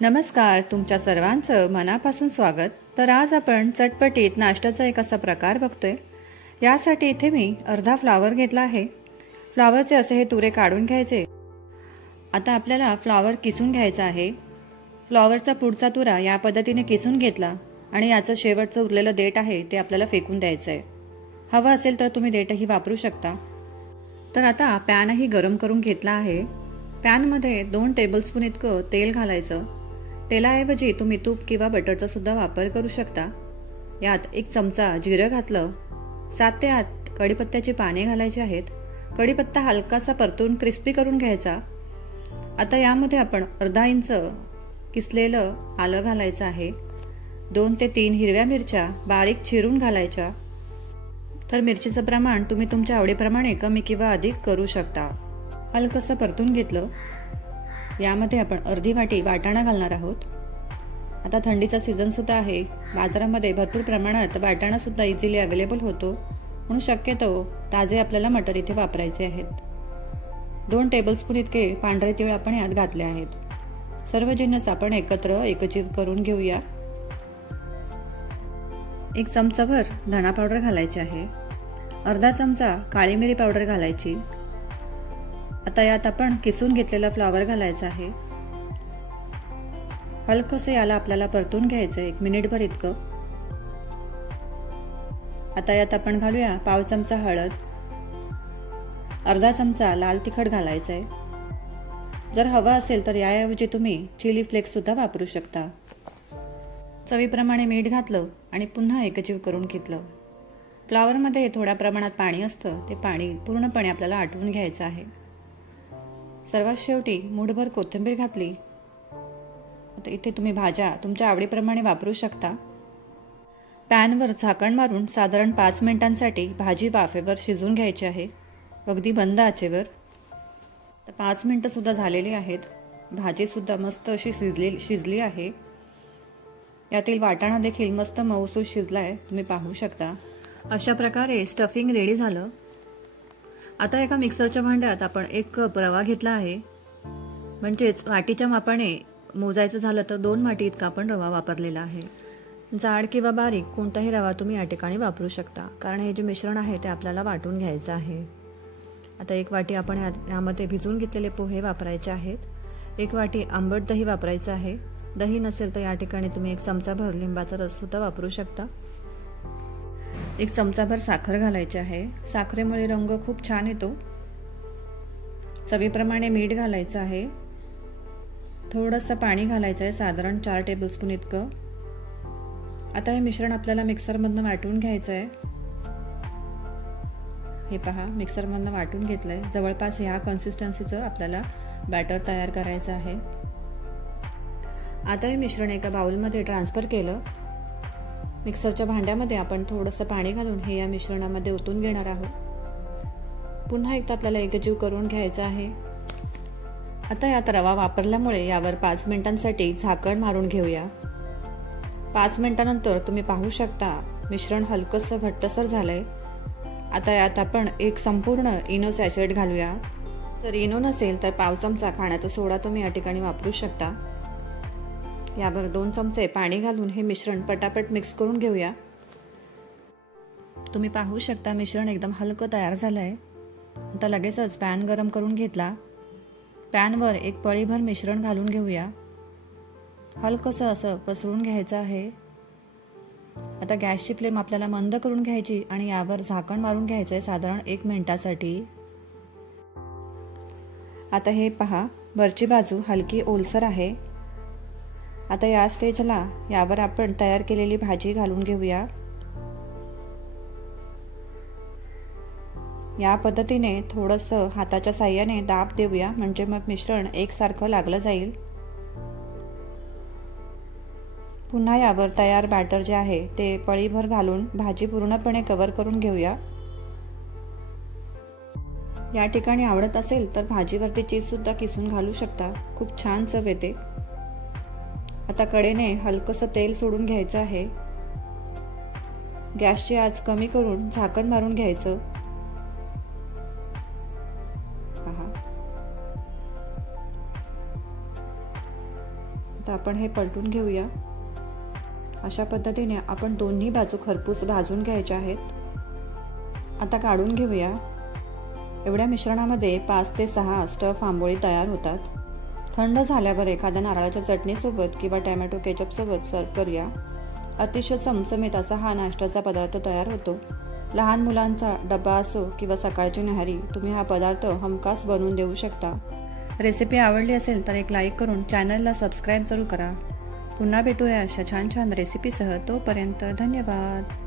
नमस्कार, तुमच्या सर्वांचं मनापासून स्वागत। तर आज आपण चटपटीत नाश्त्याचा एक असा प्रकार बघतोय। यासाठी इथे मी अर्धा फ्लावर घेतला आहे। फ्लावरचे असे हे तुरे काढून घ्यायचे। आता आपल्याला फ्लावर किसून घ्यायचा आहे। फ्लावरचा पुढचा तुरा या पद्धतीने किसून घेतला आणि याचं शेवटचं उरलेलं देठ आहे ते आपल्याला फेकून द्यायचं आहे। हवं असेल तर तुम्ही देठही वापरू शकता। तर आता पॅनही गरम करून घेतला आहे। पॅनमध्ये 2 टेबलस्पून इतकं तेल घालायचं। तेलाऐवजी तुम्ही तूप किंवा बटरचा सुद्धा वापर करू शकता। यात 1 चमचा जिरं घातलं। 7 ते 8 कढीपत्त्याची पाने घालायची आहेत। कढीपत्ता हलकासा परतून क्रिस्पी करून घ्यायचा। आता यामध्ये आपण अर्धा इंच किसलेलं आलं घालायचं आहे। 2 ते 3 हिरव्या मिरच्या बारीक चिरून घालायच्या। तर मिरचीचं प्रमाण तुम्ही तुमच्या आवडीप्रमाणे कमी किंवा अधिक करू शकता। हलकसं परतून घेतलं। यामध्ये आपण अर्धी वाटी वाटाणा घालणार आहोत। आता थंडीचा सीझन सुद्धा आहे। बाजारामध्ये भरपूर प्रमाणात वाटाणा सुद्धा इझिली अवेलेबल होतो, म्हणून शक्यतो ताजे आपल्याला मटर इथे वापरायचे आहेत। 2 टेबलस्पून इतके पांढरे तीळ आपण यात घातले आहेत। सर्व जिन्नस आपण एकत्र एकजीव करून घेऊया। 1 चमचाभर धना पावडर घालायची आहे। अर्धा चमचा काळी मिरी पावडर घालायची। आता यात आपण किसून घेतलेला फ्लावर घालायचा आहे। हलकसे याला आपल्याला परतून घ्यायचं 1 मिनिटभर इतकं। आता यात आपण घालूया पाव चमचा हळद, अर्धा चमचा लाल तिखट घालायचं आहे। जर हवा असेल तर याऐवजी तुम्ही चिली फ्लेक्स सुद्धा वापरू शकता। चवीप्रमाणे मीठ घातलं आणि पुन्हा एकजीव करून घेतलं। फ्लावरमध्ये थोड्या प्रमाणात पाणी असतं, ते पाणी पूर्णपणे आपल्याला आटवून घ्यायचं आहे। सर्वात शेवटी मूठभर कोथिंबीर घातली। आता इथे तुम्ही भाज्या तुमच्या आवडीप्रमाणे वापरू शकता। पॅनवर झाकण मारून साधारण 5 मिनिटांसाठी भाजी वाफेवर शिजवून घ्यायची आहे, अगदी मंद आचेवर। तर 5 मिनिटं सुद्धा झालेली आहेत। भाजी सुद्धा मस्त अशी शिजली आहे। यातील वाटाणा देखील मस्त मऊसूत शिजलाय, तुम्ही पाहू शकता। अशा प्रकारे स्टफिंग रेडी झालं। आता एका मिक्सरच्या भांड्यात आपण 1 कप रवा घेतला आहे। म्हणजेच वाटीच्या मापाने मोजायचं झालं तर 2 वाटी इतका आपण रवा वापरलेला आहे। जाड किंवा बारीक कोणताही रवा तुम्ही या ठिकाणी वापरू शकता, कारण हे जे मिश्रण आहे ते आपल्याला वाटून घ्यायचं आहे। आता 1 वाटी आपण यामध्ये भिजवून घेतलेले पोहे वापरायचे आहेत। 1 वाटी आंबट दही वापरायचं आहे। दही नसेल तर या ठिकाणी तुम्ही 1 चमचाभर लिंबाचा रस सुद्धा वापरू शकता। 1 चमचाभर साखर घालायची आहे। साखरेमुळे रंग खूप छान येतो। चवीप्रमाणे मीठ घालायचं आहे। थोडंसं पाणी घालायचं आहे, साधारण 4 टेबलस्पून इतकं। आता हे मिश्रण आपल्याला मिक्सरमधनं वाटून घ्यायचं आहे। हे पहा, मिक्सरमधनं वाटून घेतलंय। जवळपास ह्या कन्सिस्टन्सीचं आपल्याला बॅटर तयार करायचं आहे। आता हे मिश्रण एका बाउलमध्ये ट्रान्सफर केलं। मिक्सरच्या भांड्यामध्ये आपण थोडंसं पाणी घालून हे या मिश्रणामध्ये ओतून घेणार आहोत। पुन्हा एकदा आपल्याला एकजीव करून घ्यायचं आहे। आता यात रवा वापरल्यामुळे यावर 5 मिनिटांसाठी झाकण मारून घेऊया। 5 मिनिटांनंतर तुम्ही पाहू शकता मिश्रण हलकसं घट्टसर झालंय। आता यात आपण 1 संपूर्ण इनो सॅचेट घालूया। जर इनो नसेल तर पाव चमचा खाण्याचा सोडा तुम्ही या ठिकाणी वापरू शकता। यावर 2 चमचे पाणी घालून हे मिश्रण पटापट मिक्स करून घेऊया। तुम्ही पाहू शकता मिश्रण एकदम हलकं तयार झालंय। आता लगेचच पॅन गरम करून घेतला। पॅनवर 1 पळीभर मिश्रण घालून घेऊया। हलकसं असं पसरून घ्यायचं आहे। आता गॅसची फ्लेम आपल्याला मंद करून घ्यायची आणि यावर झाकण मारून घ्यायचंय साधारण 1 मिनिटासाठी। आता हे पहा, वरची बाजू हलकी ओलसर आहे। आता या स्टेजला यावर आपण तयार केलेली भाजी घालून घेऊया। या पद्धतीने थोडंसं हाताच्या साहाय्याने दाब देऊया, म्हणजे मग मिश्रण एकसारखं लागलं जाईल। पुन्हा यावर तयार बॅटर जे आहे ते पळीभर घालून भाजी पूर्णपणे कव्हर करून घेऊया। या ठिकाणी आवडत असेल तर भाजीवरती चीज सुद्धा किसून घालू शकता, खूप छान चव येते। आता कडेने हलकसं तेल सोडून घ्यायचं आहे। गॅसची आच कमी करून झाकण मारून घ्यायचं। पहा, आता आपण हे पलटून घेऊया. अशा पद्धतीने आपण दोन्ही बाजू खरपूस भाजून घ्यायच्या आहेत. आता काढून घेऊया. एवढ्या मिश्रणामध्ये 5 ते 6 स्टफ आंबोळी तयार होतात. थंड झाल्यावर एखाद्या नारळाच्या चटणीसोबत किंवा टॅमॅटो केचपसोबत सर्व करूया. अतिशय चमचमीत असा हा नाश्त्याचा पदार्थ तयार होतो. लहान मुलांचा डबा असो किंवा सकाळची न्याहारी, तुम्ही हा पदार्थ हमखास बनवून देऊ शकता. रेसिपी आवडली असेल तर एक लाईक करून चॅनलला सबस्क्राईब जरूर करा. पुन्हा भेटूया अशा छान छान रेसिपीसह. तोपर्यंत धन्यवाद.